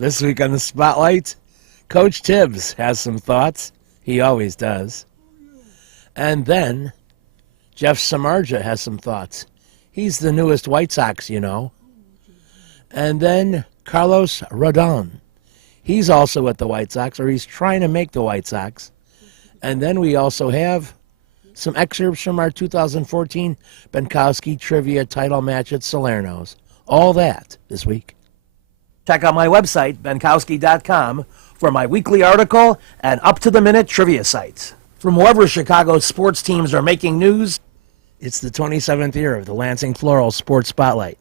This week on the Spotlight, Coach Tibbs has some thoughts. He always does. And then Jeff Samardzija has some thoughts. He's the newest White Sox, you know. And then Carlos Rodon. He's also at the White Sox, or he's trying to make the White Sox. And then we also have some excerpts from our 2014 Benkowski Trivia title match at Salerno's. All that this week. Check out my website, Benkowski.com, for my weekly article and up-to-the-minute trivia sites. From wherever Chicago's sports teams are making news, it's the 27th year of the Lansing Floral Sports Spotlight.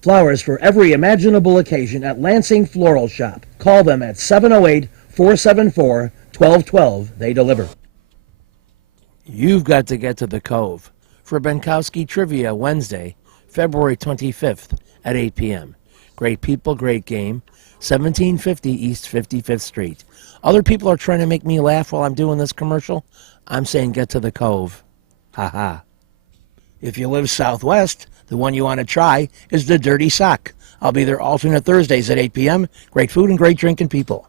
Flowers for every imaginable occasion at Lansing Floral Shop. Call them at 708-474-1212. They deliver. You've got to get to the Cove for Benkowski Trivia Wednesday, February 25th at 8 p.m. Great people, great game. 1750 East 55th Street. Other people are trying to make me laugh while I'm doing this commercial. I'm saying get to the Cove. Ha ha. If you live southwest, the one you want to try is the Dirty Sock. I'll be there alternate Thursdays at 8 p.m. Great food and great drinking people.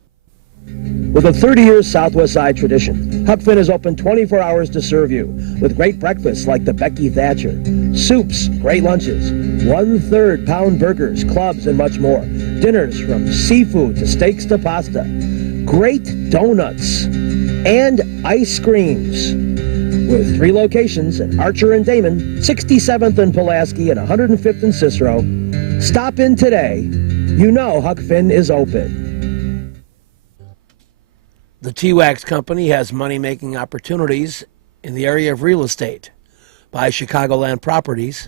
With a 30-year Southwest Side tradition, Huck Finn is open 24 hours to serve you with great breakfasts like the Becky Thatcher, soups, great lunches, 1/3 pound burgers, clubs, and much more. Dinners from seafood to steaks to pasta, great donuts, and ice creams. With 3 locations at Archer and Damon, 67th and Pulaski, and 105th and Cicero. Stop in today. You know Huck Finn is open. The T-Wax Company has money-making opportunities in the area of real estate. Buy Chicagoland properties.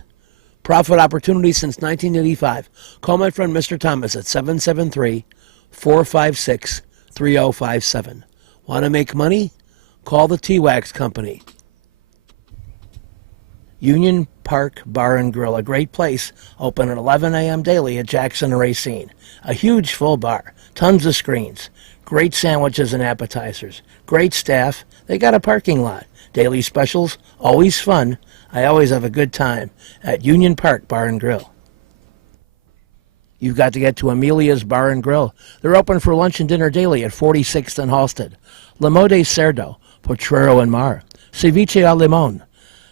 Profit opportunities since 1985. Call my friend Mr. Thomas at 773-456-3057. Want to make money? Call the T-Wax Company. Union Park Bar and Grill, a great place, open at 11 a.m. daily at Jackson and Racine. A huge full bar, tons of screens. Great sandwiches and appetizers. Great staff. They got a parking lot. Daily specials. Always fun. I always have a good time at Union Park Bar and Grill. You've got to get to Amelia's Bar and Grill. They're open for lunch and dinner daily at 46th and Halsted. Limo de Cerdo, Potrero and Mar, Ceviche al Limon,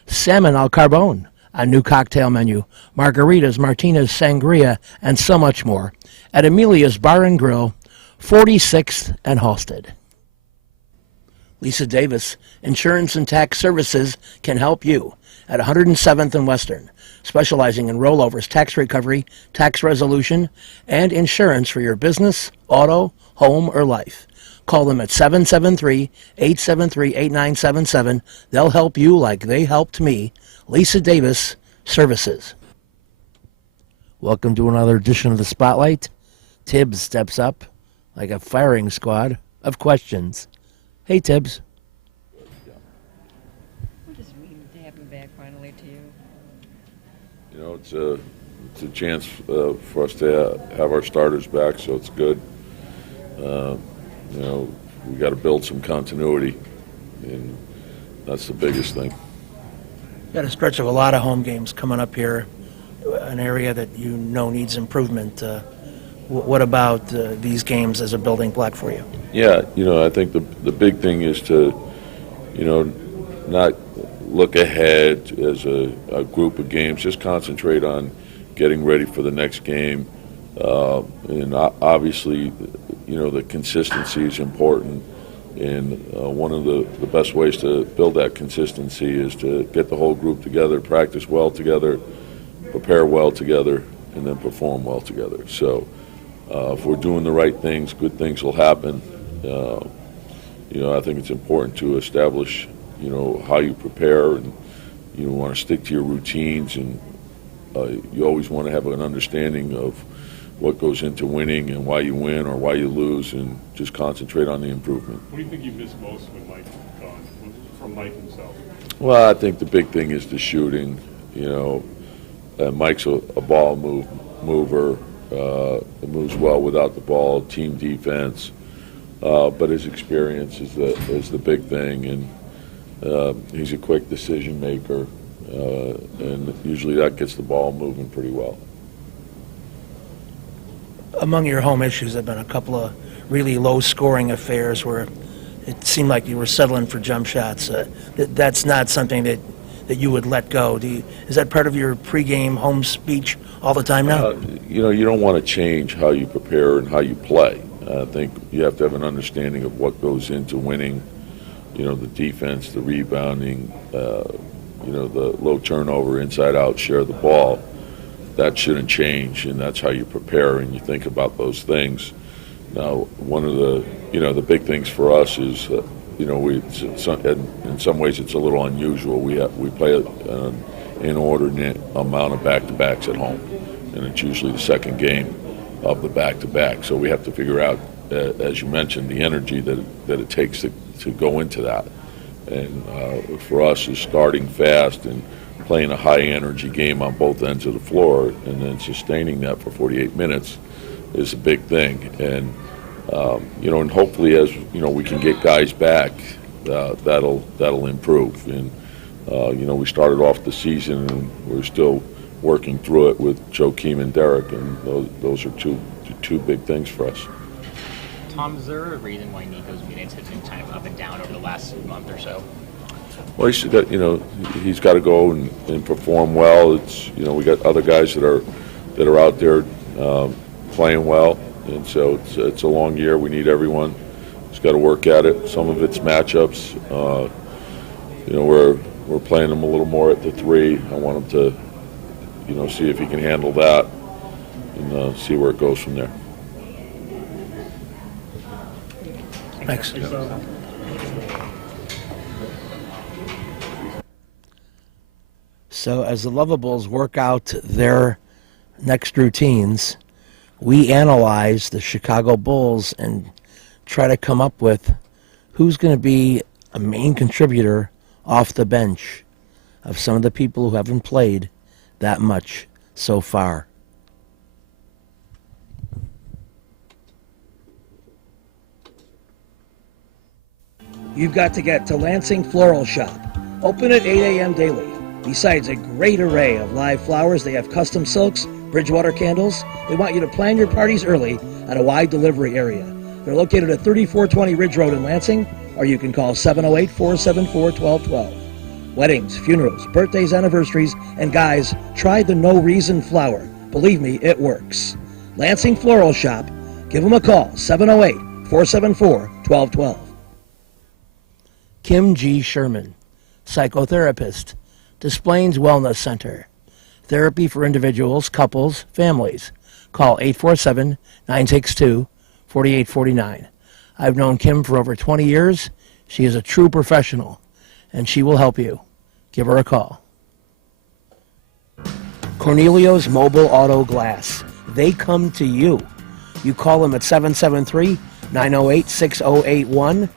Salmon al Carbone, a new cocktail menu, margaritas, martinis, sangria, and so much more at Amelia's Bar and Grill, 46th and Halsted. Lisa Davis, Insurance and Tax Services, can help you at 107th and Western, specializing in rollovers, tax recovery, tax resolution, and insurance for your business, auto, home, or life. Call them at 773-873-8977. They'll help you like they helped me. Lisa Davis Services. Welcome to another edition of the Spotlight. Tibbs steps up like a firing squad of questions. Hey, Tibbs. What does it mean to have him back finally to you? You know, it's a chance for us to have our starters back, so it's good. You know, we got to build some continuity, and that's the biggest thing. Got a stretch of a lot of home games coming up here, an area that you know needs improvement. What about these games as a building block for you? Yeah, you know, I think the big thing is to, you know, not look ahead as a group of games. Just concentrate on getting ready for the next game. And obviously, you know, the consistency is important. And one of the best ways to build that consistency is to get the whole group together, practice well together, prepare well together, and then perform well together. So if we're doing the right things, good things will happen. You know, I think it's important to establish, you know, how you prepare, and you want to stick to your routines, and you always want to have an understanding of what goes into winning and why you win or why you lose, and just concentrate on the improvement. What do you think you missed most when Mike gone, from Mike himself? Well, I think the big thing is the shooting. You know, Mike's a ball mover. Moves well without the ball, team defense, but his experience is the big thing, and he's a quick decision maker, and usually that gets the ball moving pretty well. Among your home issues have been a couple of really low-scoring affairs where it seemed like you were settling for jump shots. That's not something that you would let go. Is that part of your pregame home speech all the time now? You don't want to change how you prepare and how you play. I think you have to have an understanding of what goes into winning. The defense, the rebounding, the low turnover, inside out, share the ball. That shouldn't change, and that's how you prepare and you think about those things. Now, one of the big things for us is, in some ways it's a little unusual. We play an inordinate amount of back-to-backs at home, and it's usually the second game of the back-to-back. So we have to figure out, as you mentioned, the energy that it takes to go into that. And for us, is starting fast and playing a high-energy game on both ends of the floor, and then sustaining that for 48 minutes is a big thing. And and hopefully, as we can get guys back, that'll improve. And we started off the season, and we're still working through it with Joakim and Derek, and those are two big things for us. Tom, is there a reason why Nico's minutes have been kind of up and down over the last month or so? Well, he's got to go and perform well. We got other guys that are out there playing well, and so it's a long year. We need everyone. He's got to work at it. Some of it's matchups. We're playing him a little more at the 3. I want him to, see if he can handle that, and see where it goes from there. Thanks. So as the Lovables work out their next routines, we analyze the Chicago Bulls and try to come up with who's going to be a main contributor off the bench of some of the people who haven't played that much so far. You've got to get to Lansing Floral Shop. Open at 8 a.m. daily. Besides a great array of live flowers, they have custom silks, Bridgewater candles. They want you to plan your parties early at a wide delivery area. They're located at 3420 Ridge Road in Lansing, or you can call 708-474-1212. Weddings, funerals, birthdays, anniversaries, and guys, try the No Reason flower. Believe me, it works. Lansing Floral Shop. Give them a call, 708-474-1212. Kim G. Sherman, psychotherapist, Desplaines Wellness Center. Therapy for individuals, couples, families. Call 847-962-4849. I've known Kim for over 20 years. She is a true professional, and she will help you. Give her a call. Cornelio's Mobile Auto Glass. They come to you. You call them at 773-908-6081.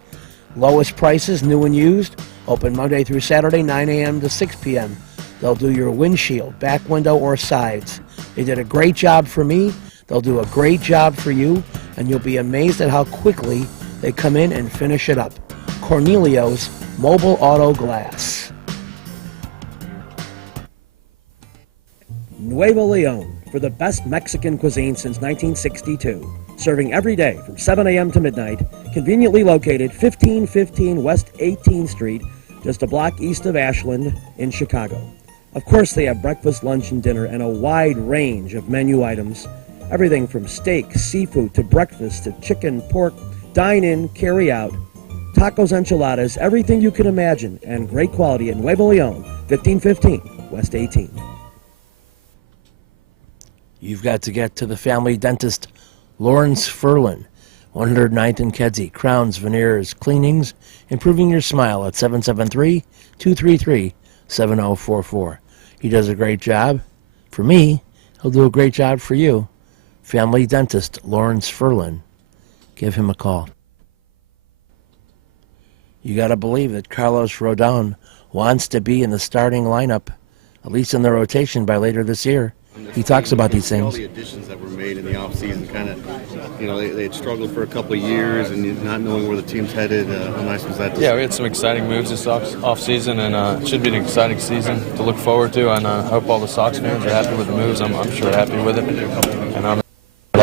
Lowest prices, new and used. Open Monday through Saturday, 9 a.m. to 6 p.m. They'll do your windshield, back window, or sides. They did a great job for me. They'll do a great job for you, and you'll be amazed at how quickly they come in and finish it up. Cornelio's Mobile Auto Glass. Nuevo Leon, for the best Mexican cuisine since 1962. Serving every day from 7 a.m. to midnight, conveniently located 1515 West 18th Street, just a block east of Ashland in Chicago. Of course, they have breakfast, lunch, and dinner, and a wide range of menu items. Everything from steak, seafood, to breakfast, to chicken, pork, dine-in, carry-out, tacos, enchiladas, everything you can imagine, and great quality at Nuevo Leon, 1515 West 18th. You've got to get to the family dentist, Lawrence Ferlin, 109th and Kedzie. Crowns, veneers, cleanings, improving your smile at 773-233-7044. He does a great job. For me, he'll do a great job for you. Family dentist, Lawrence Ferlin. Give him a call. You got to believe that Carlos Rodon wants to be in the starting lineup, at least in the rotation, by later this year. He talks about these things. All the additions that were made in the offseason, kind of, they had struggled for a couple of years and not knowing where the team's headed. How nice was that? Yeah, we had some exciting moves this off-season, and it should be an exciting season to look forward to. And I hope all the Sox fans are happy with the moves. I'm sure happy with it. And I'm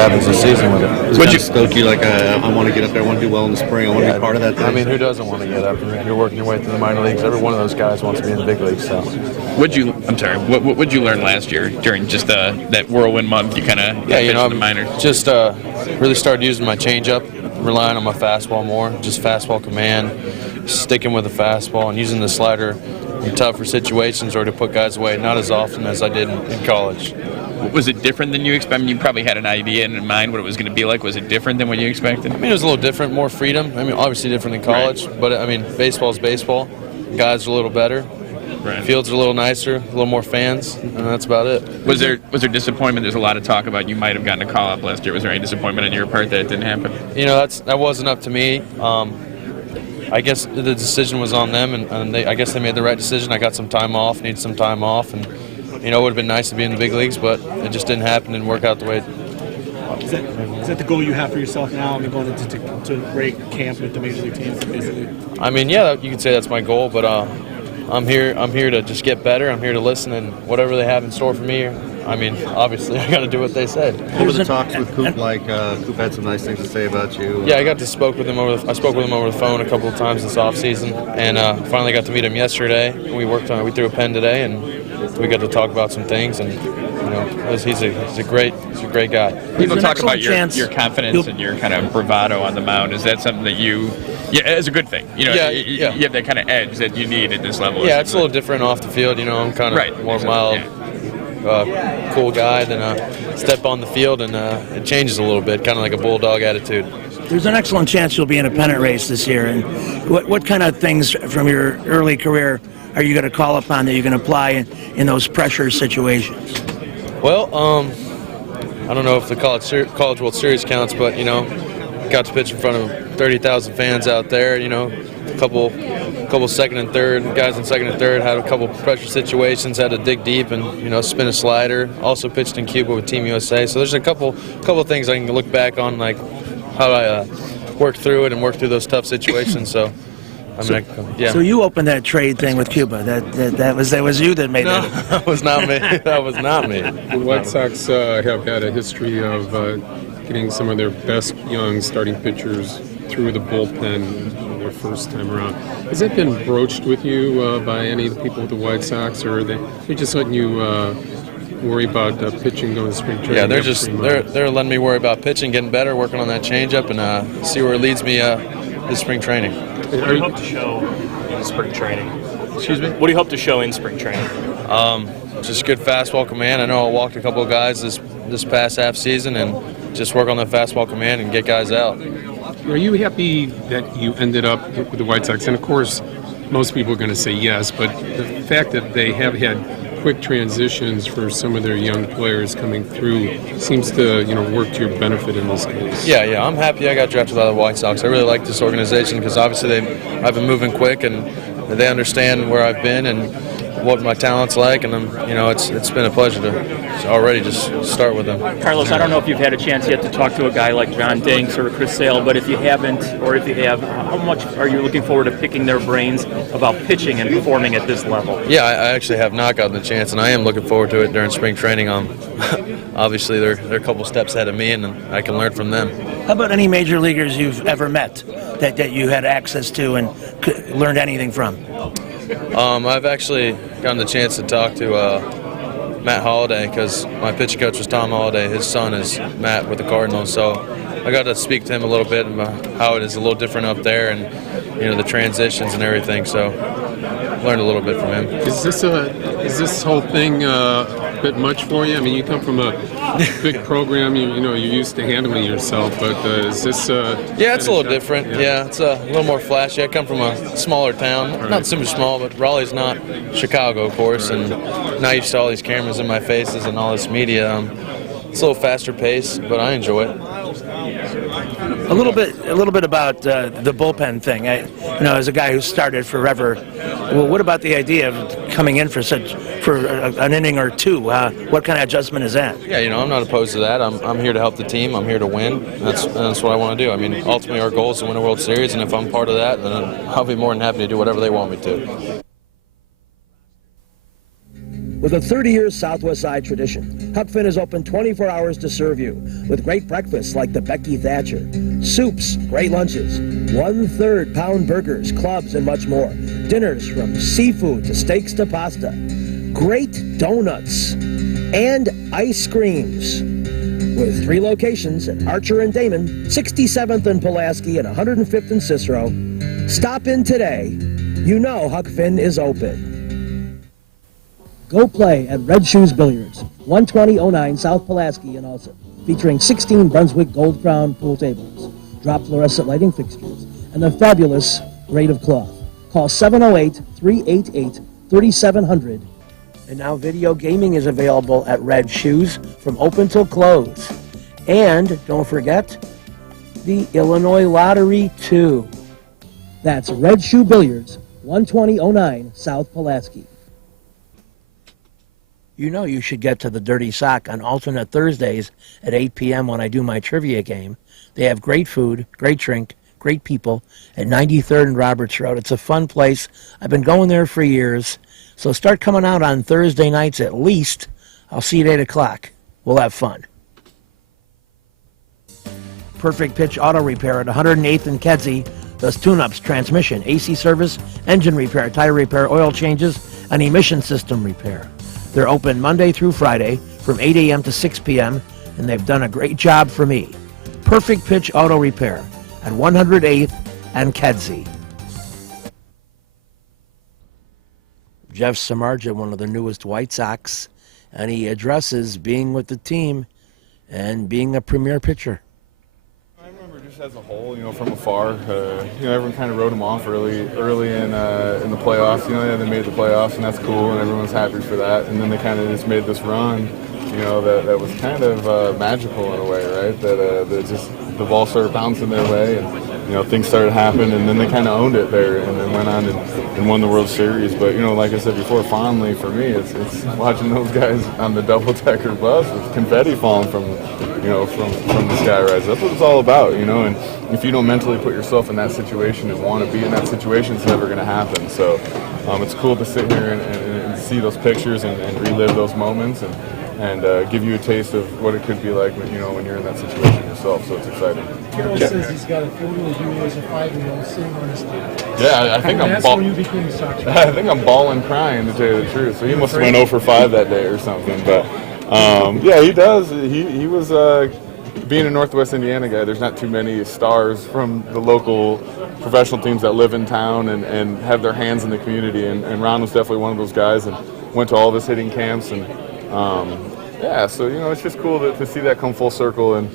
happens this season with it. Does it kind of stoke you like I want to get up there, I want to do well in the spring, I want to be part of that thing? I mean, who doesn't want to get up? You're working your way through the minor leagues. Every one of those guys wants to be in the big leagues. So, What would you learn last year during just that whirlwind month? You kind of in the minors. Just really started using my changeup, relying on my fastball more, just fastball command, sticking with the fastball, and using the slider in tougher situations or to put guys away. Not as often as I did in college. Was it different than you expected? You probably had an idea in mind what it was going to be like. Was it different than what you expected? I mean, it was a little different, more freedom. I mean, obviously different than college, but I mean, baseball's baseball. Guys are a little better. Right. Fields are a little nicer, a little more fans, and that's about it. Was there disappointment? There's a lot of talk about you might have gotten a call up last year. Was there any disappointment on your part that it didn't happen? You know, that wasn't up to me. I guess the decision was on them, and I guess they made the right decision. I got some time off, needed some time off, and you know, it would have been nice to be in the big leagues, but it just didn't happen, didn't work out the way. Is that the goal you have for yourself now? I mean, going into great camp with the major league teams, basically. I mean, yeah, you could say that's my goal, but I'm here to just get better. I'm here to listen, and whatever they have in store for me, I mean, obviously I got to do what they said. What were the talks with Coop like? Coop had some nice things to say about you. Yeah, I spoke with him over the phone a couple of times this offseason, and finally got to meet him yesterday. We threw a pen today, and we got to talk about some things, and you know, he's a great guy. People talk about your confidence and your kind of bravado on the mound. Is that something that it's a good thing? You know, you have that kind of edge that you need at this level. Yeah, it's a little different off the field. You know, I'm kind of more mild. Yeah. Cool guy, then step on the field and it changes a little bit, kind of like a bulldog attitude. There's an excellent chance you'll be in a pennant race this year. And what kind of things from your early career are you going to call upon that you can apply in those pressure situations? Well, I don't know if the College World Series counts, but you know, got to pitch in front of 30,000 fans out there. You know, a couple second and third guys in second and third, had a couple pressure situations, had to dig deep and you know, spin a slider. Also pitched in Cuba with Team USA. So there's a couple things I can look back on, like how I worked through it and worked through those tough situations. So I mean, yeah. So you opened that trade thing with Cuba. That was you that made that. That was not me. That was not me. The White Sox have had a history of getting some of their best young starting pitchers through the bullpen their first time around. Has that been broached with you by any of the people with the White Sox, or are they just letting you worry about pitching going to spring training? Yeah, they're letting me worry about pitching, getting better, working on that changeup, and see where it leads me this spring training. What do you hope to show in spring training? Excuse me? What do you hope to show in spring training? Just good fastball command. I know I walked a couple of guys this past half season, and just work on the fastball command and get guys out. Are you happy that you ended up with the White Sox? And of course, most people are going to say yes, but the fact that they have had quick transitions for some of their young players coming through seems to work to your benefit in this case. Yeah, I'm happy I got drafted by the White Sox. I really like this organization because obviously I've been moving quick and they understand where I've been and what my talent's like, and it's been a pleasure to already just start with them. Carlos, I don't know if you've had a chance yet to talk to a guy like John Danks or Chris Sale, but if you haven't, or if you have, how much are you looking forward to picking their brains about pitching and performing at this level? Yeah, I actually have not gotten the chance, and I am looking forward to it during spring training. Obviously, they're a couple steps ahead of me, and I can learn from them. How about any major leaguers you've ever met that you had access to and learned anything from? I've actually gotten the chance to talk to Matt Holliday because my pitching coach was Tom Holliday. His son is Matt with the Cardinals, so I got to speak to him a little bit about how it is a little different up there and the transitions and everything. So learned a little bit from him. Is this whole thing a bit much for you? I mean, you come from a big program. You're used to handling yourself, but is this? Yeah, it's a little different. Yeah, it's a little more flashy. I come from a smaller town, not super small, but Raleigh's not Chicago, of course, and not used to all these cameras in my faces and all this media. It's a little faster pace, but I enjoy it. A little bit about the bullpen thing. As a guy who started forever, well, what about the idea of coming in for an inning or two? What kind of adjustment is that? Yeah, I'm not opposed to that. I'm here to help the team. I'm here to win. That's what I want to do. I mean, ultimately our goal is to win a World Series, and if I'm part of that, then I'll be more than happy to do whatever they want me to. With a 30-year Southwest Side tradition, Huck Finn is open 24 hours to serve you with great breakfasts like the Becky Thatcher, soups, great lunches, 1/3 pound burgers, clubs, and much more. Dinners from seafood to steaks to pasta, great donuts, and ice creams. With 3 locations at Archer and Damon, 67th and Pulaski, and 105th and Cicero. Stop in today. You know Huck Finn is open. Go play at Red Shoes Billiards, 12009 South Pulaski in Ulsa, featuring 16 Brunswick Gold Crown pool tables, drop fluorescent lighting fixtures, and a fabulous grade of cloth. Call 708-388-3700. And now video gaming is available at Red Shoes from open till close. And don't forget the Illinois Lottery, too. That's Red Shoe Billiards, 12009 South Pulaski. You know you should get to the Dirty Sock on alternate Thursdays at 8 p.m. when I do my trivia game. They have great food, great drink, great people at 93rd and Roberts Road. It's a fun place. I've been going there for years. So start coming out on Thursday nights at least. I'll see you at 8 o'clock. We'll have fun. Perfect Pitch Auto Repair at 108th and Kedzie does tune-ups, transmission, AC service, engine repair, tire repair, oil changes, and emission system repair. They're open Monday through Friday from 8 a.m. to 6 p.m., and they've done a great job for me. Perfect Pitch Auto Repair at 108th and Kedzie. Jeff Samardzija, one of the newest White Sox, and he addresses being with the team and being a premier pitcher. I remember just as a whole, from afar, everyone kind of wrote him off early in the playoffs. They made the playoffs, and that's cool, and everyone's happy for that. And then they kind of just made this run, that was kind of magical in a way, right? That just the ball started bouncing their way, and things started happening, and then they kind of owned it there, and then went on and won the World Series. But like I said before, fondly for me, it's watching those guys on the double-decker bus with confetti falling from the sky rise. That's what it's all about, And if you don't mentally put yourself in that situation and want to be in that situation, it's never going to happen. So it's cool to sit here and see those pictures and relive those moments and give you a taste of what it could be like when you're in that situation yourself. So it's exciting. Carroll says he's got a photo of you as a 5-year-old sitting on his table. Yeah, I think that's when you became a Sox fan. I think I'm bawling crying, to tell you the truth. So he must have went 0 for 5 that day or something. But yeah, he does. He was being a Northwest Indiana guy. There's not too many stars from the local professional teams that live in town and have their hands in the community. And Ron was definitely one of those guys, and went to all of his hitting camps and. Yeah, so it's just cool to see that come full circle and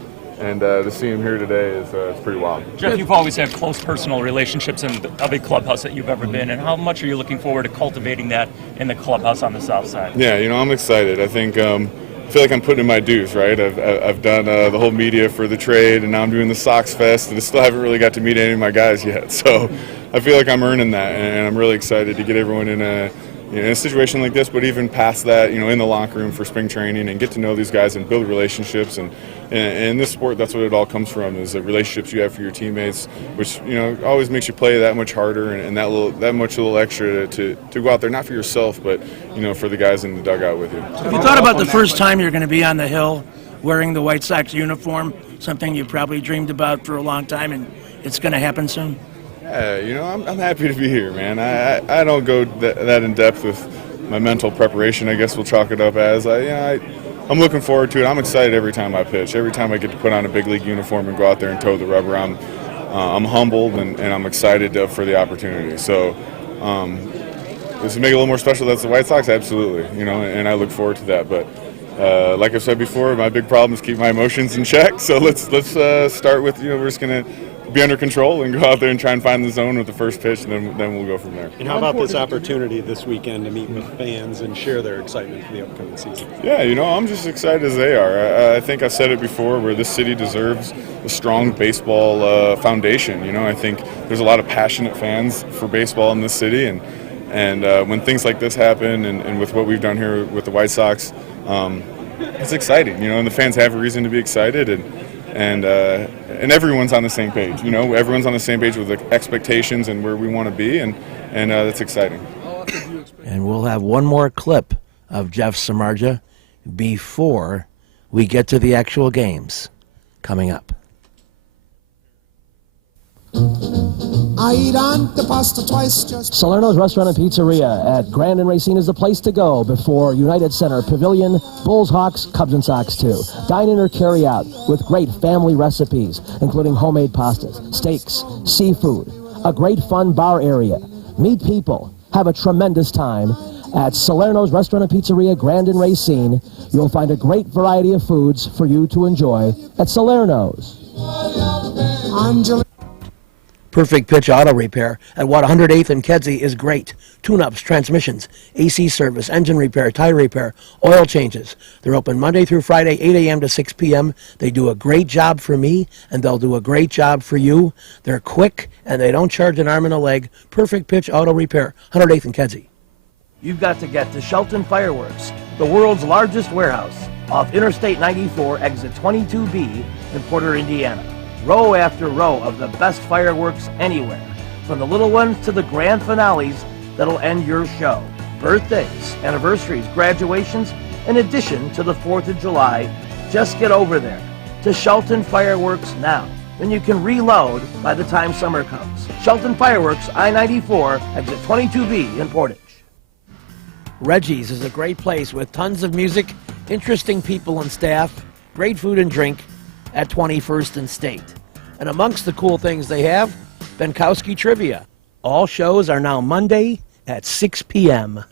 to see him here today is it's pretty wild. Jeff, you've always had close personal relationships in every clubhouse that you've ever been in. How much are you looking forward to cultivating that in the clubhouse on the South Side? Yeah, I'm excited. I think I feel like I'm putting in my dues, right? I've done the whole media for the trade, and now I'm doing the Sox Fest, and I still haven't really got to meet any of my guys yet. So I feel like I'm earning that, and I'm really excited to get everyone in a situation like this, but even past that, in the locker room for spring training and get to know these guys and build relationships. And in this sport, that's what it all comes from, is the relationships you have for your teammates, which, always makes you play that much harder and that much extra to go out there, not for yourself, but, for the guys in the dugout with you. Have you thought about the first time you're going to be on the Hill wearing the White Sox uniform, something you probably dreamed about for a long time, and it's going to happen soon? Yeah, I'm happy to be here, man. I don't go that in depth with my mental preparation, I guess we'll chalk it up as. I'm looking forward to it. I'm excited every time I pitch. Every time I get to put on a big league uniform and go out there and toe the rubber, I'm humbled and I'm excited for the opportunity. So does it make it a little more special that's the White Sox? Absolutely, and I look forward to that. But like I've said before, my big problem is keep my emotions in check. So let's start with, we're just going to be under control and go out there and try and find the zone with the first pitch, and then we'll go from there. And how about this opportunity this weekend to meet with fans and share their excitement for the upcoming season? Yeah, I'm just excited as they are. I think I've said it before, where this city deserves a strong baseball foundation. I think there's a lot of passionate fans for baseball in this city, and when things like this happen, and with what we've done here with the White Sox, it's exciting. And the fans have a reason to be excited, and everyone's on the same page. Everyone's on the same page with the expectations and where we want to be, and that's exciting. And we'll have one more clip of Jeff Samardzija before we get to the actual games coming up. I eat antipasta twice just... Salerno's Restaurant and Pizzeria at Grand and Racine is the place to go before United Center Pavilion, Bulls, Hawks, Cubs, and Sox too. Dine in or carry out with great family recipes, including homemade pastas, steaks, seafood, a great fun bar area. Meet people, have a tremendous time. At Salerno's Restaurant and Pizzeria, Grand and Racine, you'll find a great variety of foods for you to enjoy at Salerno's. Perfect Pitch Auto Repair at 108th and Kedzie is great. Tune-ups, transmissions, AC service, engine repair, tire repair, oil changes. They're open Monday through Friday, 8 a.m. to 6 p.m. They do a great job for me, and they'll do a great job for you. They're quick, and they don't charge an arm and a leg. Perfect Pitch Auto Repair, 108th and Kedzie. You've got to get to Shelton Fireworks, the world's largest warehouse, off Interstate 94, exit 22B in Porter, Indiana. Row after row of the best fireworks anywhere, from the little ones to the grand finales that'll end your show. Birthdays, anniversaries, graduations, in addition to the 4th of July. Just get over there to Shelton Fireworks now, when you can reload by the time summer comes. Shelton Fireworks, I-94, exit 22B in Portage. Reggie's is a great place with tons of music, interesting people and staff, great food and drink at 21st and State. And amongst the cool things they have, Benkowski Trivia. All shows are now Monday at 6 p.m.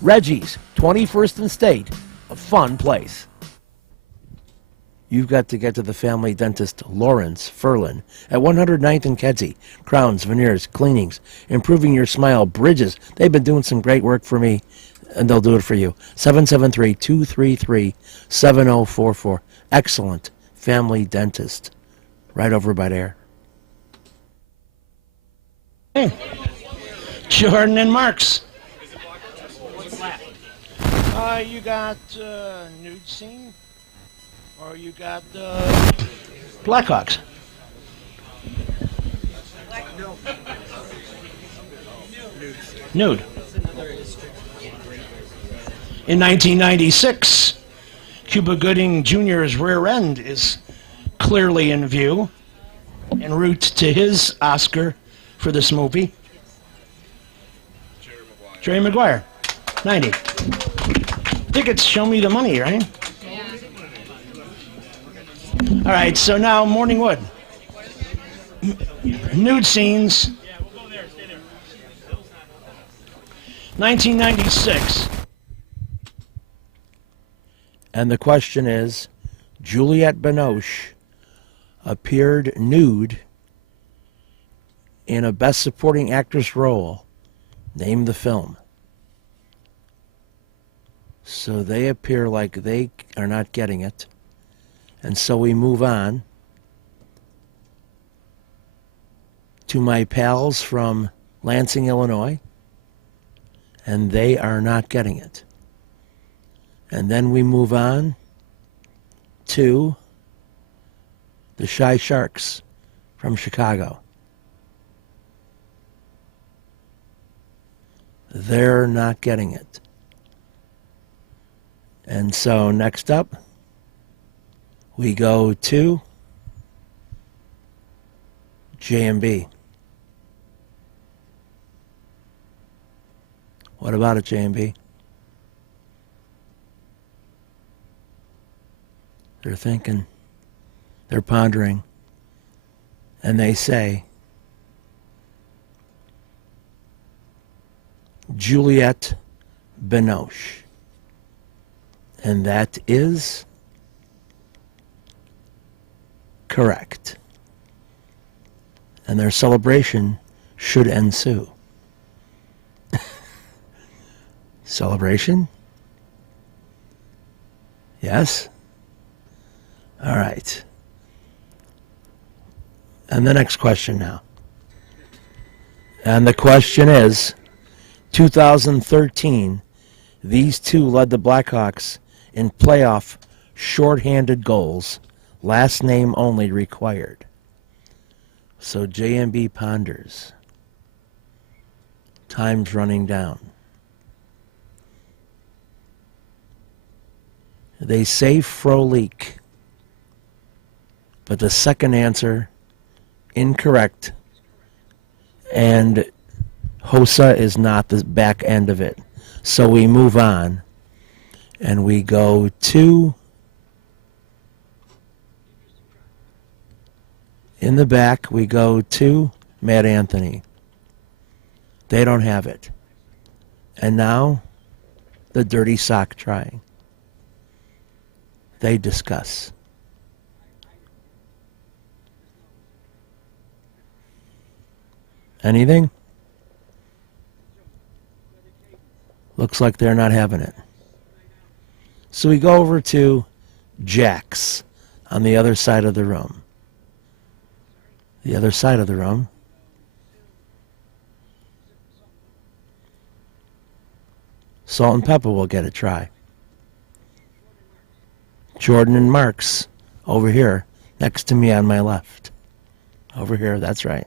Reggie's, 21st and State, a fun place. You've got to get to the family dentist Lawrence Ferlin at 109th and Kedzie. Crowns, veneers, cleanings, improving your smile, bridges. They've been doing some great work for me, and they'll do it for you. 773-233-7044. Excellent family dentist. Right over by there. Hey, Jordan and Marks. You got nude scene, or you got Blackhawks. Nude. In 1996, Cuba Gooding Jr.'s rear end is clearly in view, en route to his Oscar for this movie. Jerry Maguire, 90. Tickets show me the money, right? All right, so now Morningwood. Nude scenes. 1996. And the question is, Juliette Binoche appeared nude in a Best Supporting Actress role. Name the film. So they appear like they are not getting it. And so we move on to my pals from Lansing, Illinois, and they are not getting it. And then we move on to the Shy Sharks from Chicago. They're not getting it. And so next up, we go to J&B. What about it, J&B? They're thinking, they're pondering, and they say, Juliette Binoche. And that is correct. And their celebration should ensue. Celebration? Yes? All right. And the next question now. And the question is, 2013, these two led the Blackhawks in playoff shorthanded goals, last name only required. So J&B ponders. Time's running down. They say Frolik. But the second answer, incorrect. And Hossa is not the back end of it. So we move on. And we go to, in the back, we go to Matt Anthony. They don't have it. And now, the dirty sock trying. They discuss. Anything? Looks like they're not having it. So we go over to Jax on the other side of the room. The other side of the room. Salt and Pepper will get a try. Jordan and Marks over here, next to me on my left. Over here, that's right.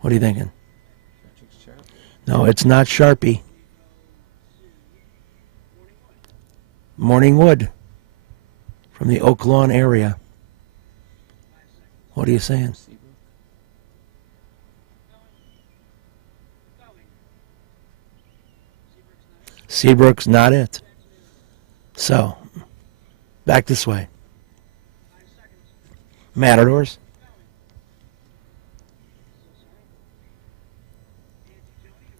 What are you thinking? No, it's not Sharpie. Morning Wood from the Oak Lawn area. What are you saying? Seabrook's not it. So, back this way. Matadors.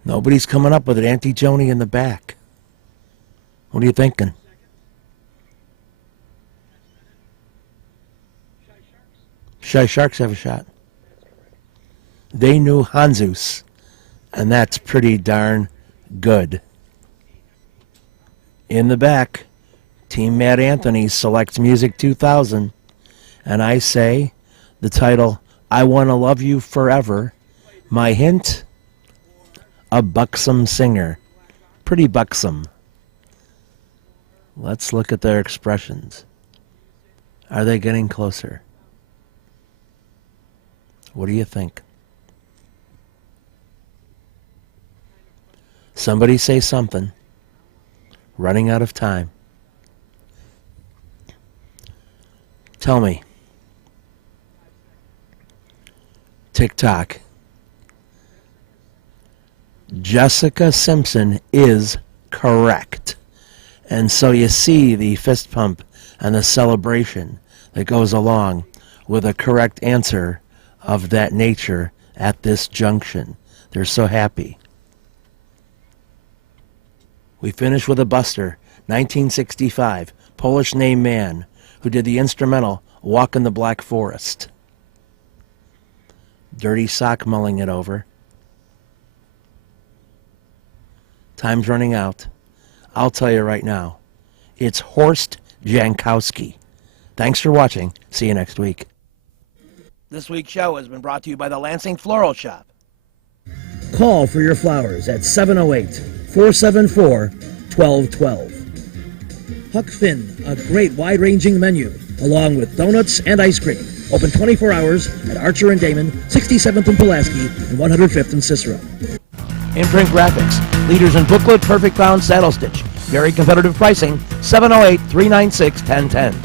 Nobody's coming up with it. Auntie Joni in the back. What are you thinking? Shy Sharks have a shot. They knew Hanzus, and that's pretty darn good. In the back, Team Matt Anthony selects Music 2000, and I say the title, I Wanna Love You Forever. My hint, a buxom singer. Pretty buxom. Let's look at their expressions. Are they getting closer? What do you think? Somebody say something. Running out of time. Tell me. TikTok. Jessica Simpson is correct. And so you see the fist pump and the celebration that goes along with a correct answer of that nature at this junction. They're so happy. We finish with a buster, 1965, Polish name man who did the instrumental Walk in the Black Forest. Dirty Sock mulling it over. Time's running out. I'll tell you right now, it's Horst Jankowski. Thanks for watching. See you next week. This week's show has been brought to you by the Lansing Floral Shop. Call for your flowers at 708-474-1212. Huck Finn, a great wide-ranging menu, along with donuts and ice cream. Open 24 hours at Archer and Damon, 67th and Pulaski, and 105th and Cicero. Imprint Graphics, leaders in booklet, perfect bound saddle stitch. Very competitive pricing, 708-396-1010.